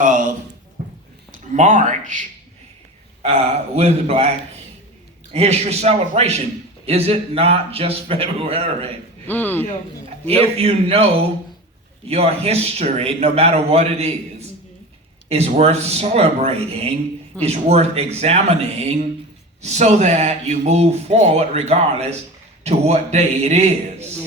of March with the Black History Celebration. Is it not just February? If you know your history, no matter what it is worth celebrating, it's worth examining so that you move forward regardless to what day it is.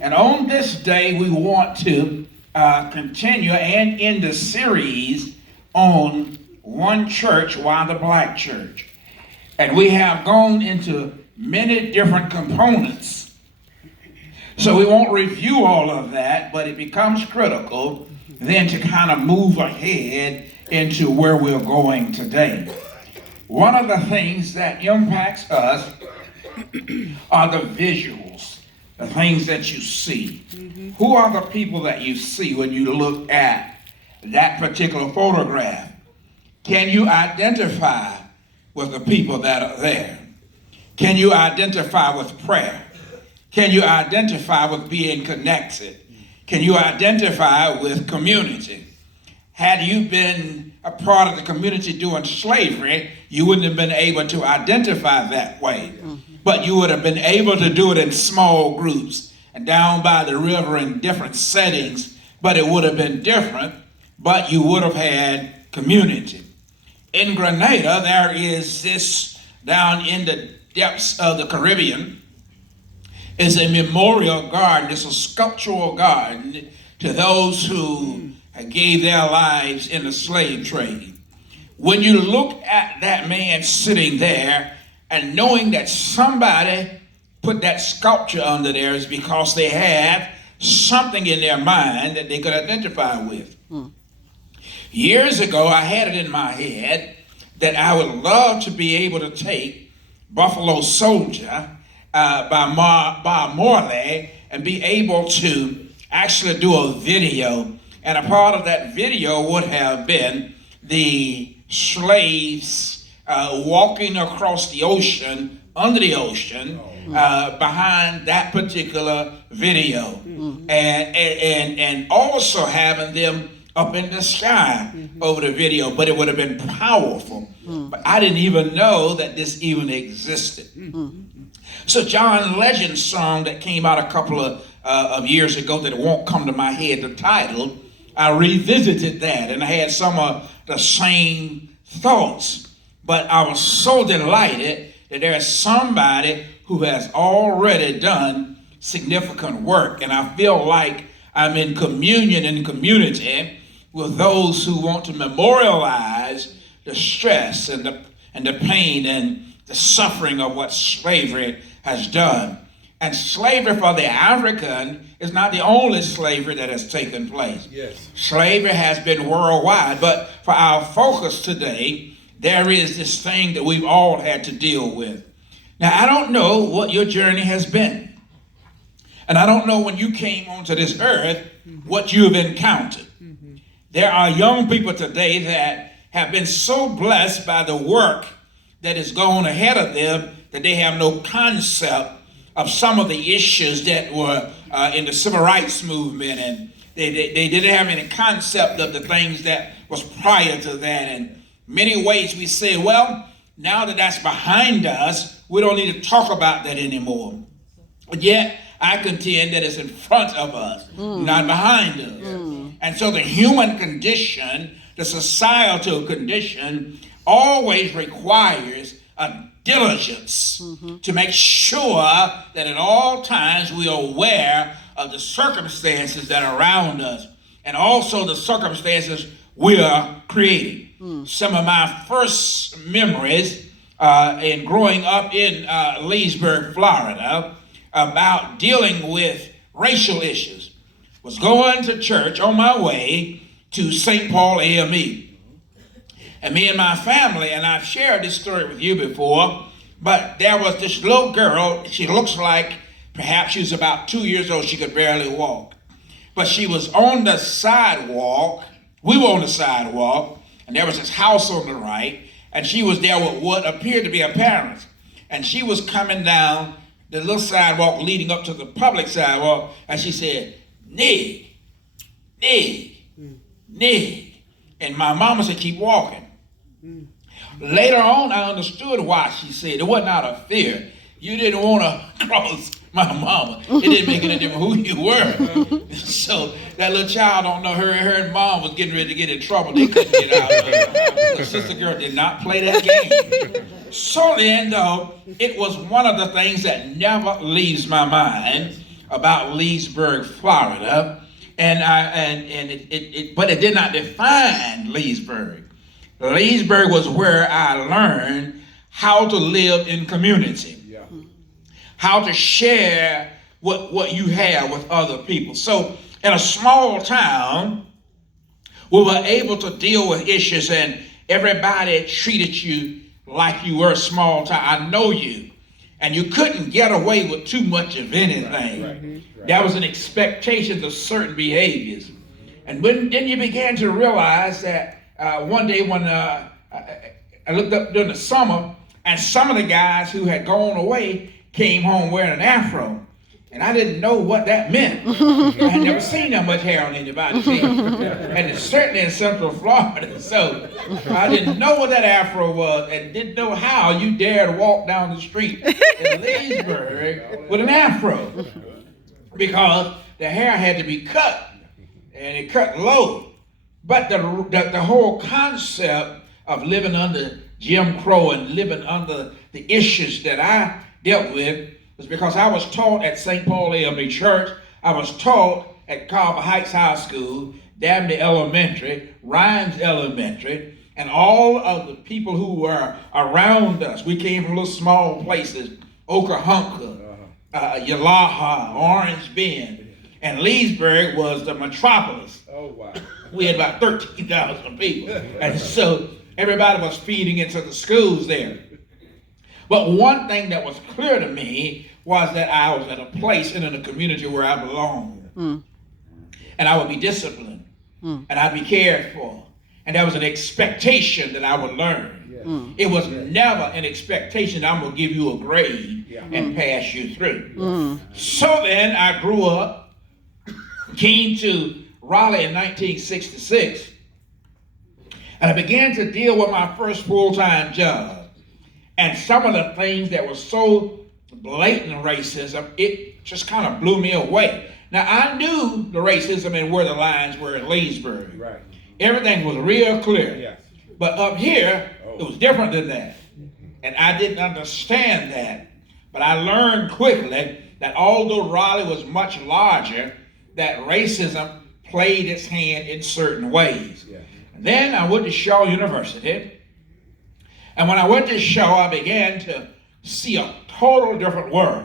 And on this day, we want to continue and end the series on one church, why the Black church. And we have gone into many different components. So we won't review all of that, but it becomes critical then to kind of move ahead into where we're going today. One of the things that impacts us are the visuals, the things that you see. Who are the people that you see when you look at that particular photograph? Can you identify with the people that are there? Can you identify with prayer? Can you identify with being connected? Can you identify with community? Had you been a part of the community during slavery, you wouldn't have been able to identify that way. But you would have been able to do it in small groups and down by the river in different settings, but it would have been different, but you would have had community. In Grenada, there is this, down in the depths of the Caribbean, is a memorial garden. It's a sculptural garden to those who gave their lives in the slave trade. When you look at that man sitting there and knowing that somebody put that sculpture under there is because they have something in their mind that they could identify with. Years ago, I had it in my head that I would love to be able to take Buffalo Soldier by Bob Marley and be able to actually do a video. And a part of that video would have been the slaves walking across the ocean, under the ocean, behind that particular video. And also having them up in the sky over the video, but it would have been powerful. But I didn't even know that this even existed. So John Legend's song that came out a couple of years ago that it won't come to my head, the title, I revisited that and I had some of the same thoughts, but I was so delighted that there's somebody who has already done significant work, and I feel like I'm in communion and community with those who want to memorialize the stress and the pain and the suffering of what slavery has done. And slavery for the African is not the only slavery that has taken place. Yes. Slavery has been worldwide, but for our focus today, there is this thing that we've all had to deal with. Now, I don't know what your journey has been. And I don't know when you came onto this earth what you've encountered. There are young people today that have been so blessed by the work that is going ahead of them that they have no concept of some of the issues that were in the civil rights movement, and they didn't have any concept of the things that was prior to that. In many ways we say, well, now that that's behind us, we don't need to talk about that anymore. But yet, I contend that it's in front of us, not behind us. And so the human condition, the societal condition, always requires a diligence to make sure that at all times we are aware of the circumstances that are around us and also the circumstances we are creating. Some of my first memories in growing up in Leesburg, Florida, about dealing with racial issues was going to church on my way to St. Paul AME. And me and my family, and I've shared this story with you before, but there was this little girl. She looks like perhaps she was about 2 years old. She could barely walk. But she was on the sidewalk. We were on the sidewalk, and there was this house on the right, and she was there with what appeared to be her parents. And she was coming down the little sidewalk leading up to the public sidewalk, and she said, "Nig, Nig, Nig." And my mama said, keep walking. Later on, I understood why she said it wasn't out of fear. You didn't want to cross my mama. It didn't make any difference who you were. So that little child don't know her mom was getting ready to get in trouble. They couldn't get out of it. The sister girl did not play that game. So then, though, it was one of the things that never leaves my mind about Leesburg, Florida, but it did not define Leesburg. Leesburg was where I learned how to live in community, how to share what you have with other people. So in a small town, we were able to deal with issues and everybody treated you like you were a small town. I know you. And you couldn't get away with too much of anything. Right. There was an expectation of certain behaviors. And then you began to realize that one day when I looked up during the summer, and some of the guys who had gone away came home wearing an afro. And I didn't know what that meant. I had never seen that much hair on anybody's head. And it's certainly in Central Florida. So I didn't know what that afro was and didn't know how you dared walk down the street in Leesburg with an afro. Because the hair had to be cut, and it cut low. But the whole concept of living under Jim Crow and living under the issues that I dealt with was because I was taught at St. Paul AME Church, I was taught at Carver Heights High School, Dabney Elementary, Rhymes Elementary, and all of the people who were around us. We came from little small places, Okahonka, Yalaha, Orange Bend, and Leesburg was the metropolis. Oh, wow. We had about 13,000 people. And so everybody was feeding into the schools there. But one thing that was clear to me was that I was at a place and in a community where I belonged. And I would be disciplined. And I'd be cared for. And there was an expectation that I would learn. It was never an expectation that I'm going to give you a grade and pass you through. So then I grew up, came to Raleigh in 1966, and I began to deal with my first full-time job. And some of the things that were so blatant racism, it just kind of blew me away. Now, I knew the racism and where the lines were in Leesburg. Right. Everything was real clear. Yes. But up here, it was different than that. And I didn't understand that. But I learned quickly that although Raleigh was much larger, that racism played its hand in certain ways. Yes. Then I went to Shaw University. And when I went to Shaw, I began to see a total different world.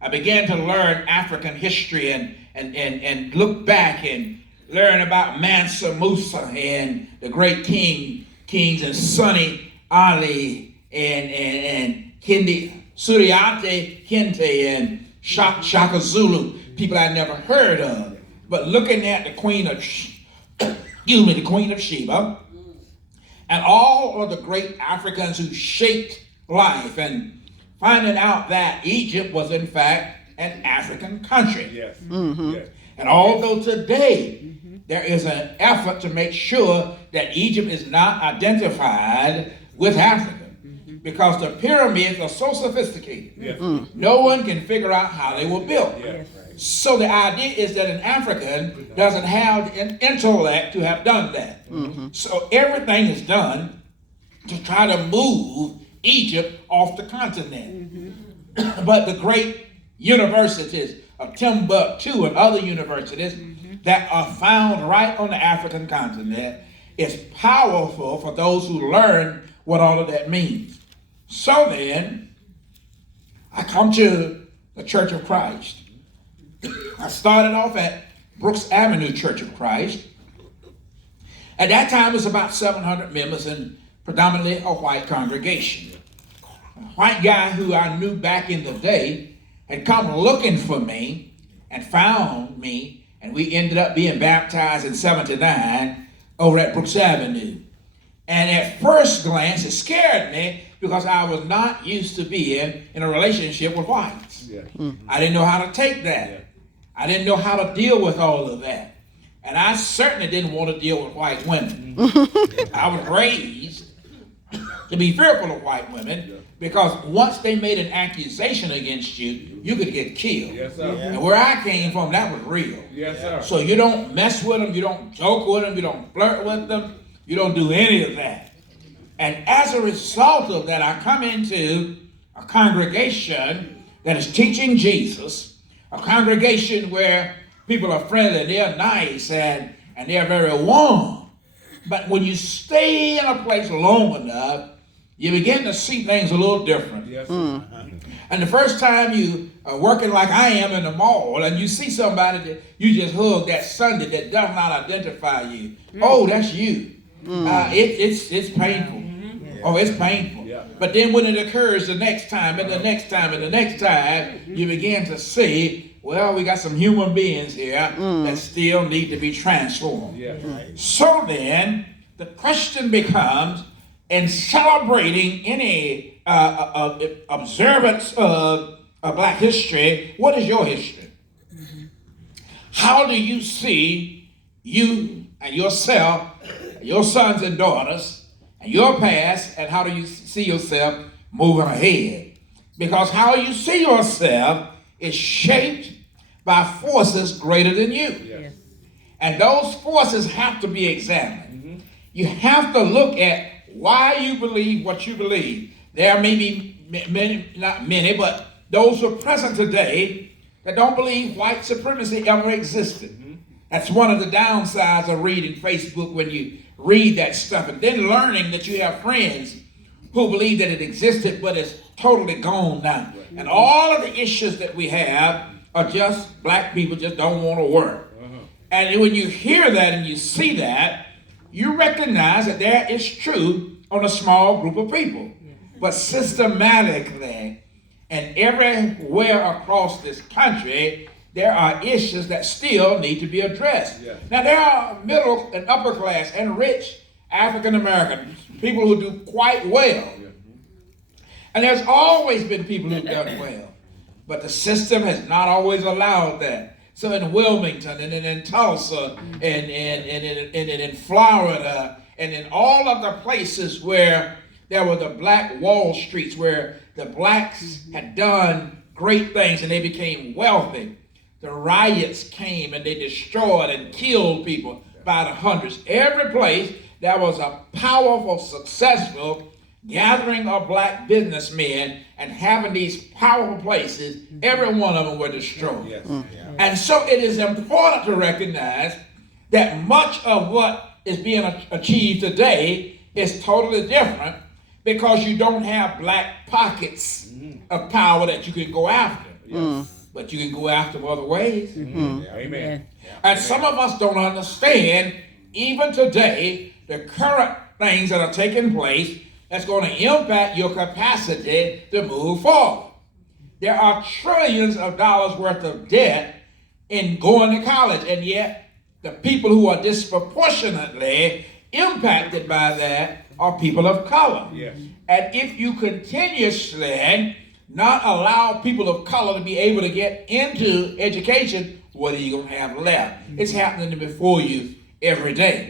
I began to learn African history and look back and learn about Mansa Musa and the great kings and Sonny Ali and Kendi Suriate Kente and Shaka Zulu, people I never heard of. But looking at the Queen of Sheba, and all of the great Africans who shaped life, and finding out that Egypt was in fact an African country. Yes. Yes. And although today there is an effort to make sure that Egypt is not identified with Africa, because the pyramids are so sophisticated. Yes. No one can figure out how they were built. Yes. So the idea is that an African doesn't have an intellect to have done that. So everything is done to try to move Egypt off the continent. But the great universities of Timbuktu and other universities that are found right on the African continent is powerful for those who learn what all of that means. So then, I come to the Church of Christ. I started off at Brooks Avenue Church of Christ. At that time, it was about 700 members and predominantly a white congregation. A white guy who I knew back in the day had come looking for me and found me, and we ended up being baptized in 79 over at Brooks Avenue. And at first glance, it scared me because I was not used to being in a relationship with whites. I didn't know how to take that. I didn't know how to deal with all of that. And I certainly didn't want to deal with white women. I was raised to be fearful of white women because once they made an accusation against you, you could get killed. Yes, sir. And where I came from, that was real. Yes, sir. So you don't mess with them, you don't joke with them, you don't flirt with them, you don't do any of that. And as a result of that, I come into a congregation that is teaching Jesus, a congregation where people are friendly, they're nice, and they're very warm. But when you stay in a place long enough, you begin to see things a little different. Yes. And the first time you are working like I am in the mall and you see somebody that you just hugged that Sunday that does not identify you, oh, that's you. It's painful. Oh, it's painful. Yeah. But then when it occurs the next time and the next time and the next time, you begin to see, well, we got some human beings here that still need to be transformed. Yeah. So then, the question becomes, in celebrating any observance of black history, what is your history? How do you see you and yourself, your sons and daughters, and your past, and how do you see yourself moving ahead? Because how you see yourself is shaped by forces greater than you. Yes. And those forces have to be examined. You have to look at why you believe what you believe. There may be many, not many, but those who are present today that don't believe white supremacy ever existed. That's one of the downsides of reading Facebook when you read that stuff and then learning that you have friends who believe that it existed but it's totally gone now. And all of the issues that we have are just black people just don't want to work. And when you hear that and you see that, you recognize that there is truth on a small group of people. But systematically and everywhere across this country, there are issues that still need to be addressed. Yeah. Now, there are middle and upper class and rich African Americans, people who do quite well. And there's always been people who've done well. But the system has not always allowed that. So in Wilmington and in Tulsa and in Florida and in all of the places where there were the black Wall Streets, where the blacks had done great things and they became wealthy, the riots came and they destroyed and killed people by the hundreds. Every place there was a powerful, successful gathering of black businessmen and having these powerful places, every one of them were destroyed. Yes. And so it is important to recognize that much of what is being achieved today is totally different because you don't have black pockets of power that you can go after. But you can go after them other ways. Amen. And some of us don't understand, even today, the current things that are taking place that's going to impact your capacity to move forward. There are trillions of dollars worth of debt in going to college, and yet the people who are disproportionately impacted by that are people of color. Yes. And if you continuously not allow people of color to be able to get into education, what are you going to have left? It's happening before you every day.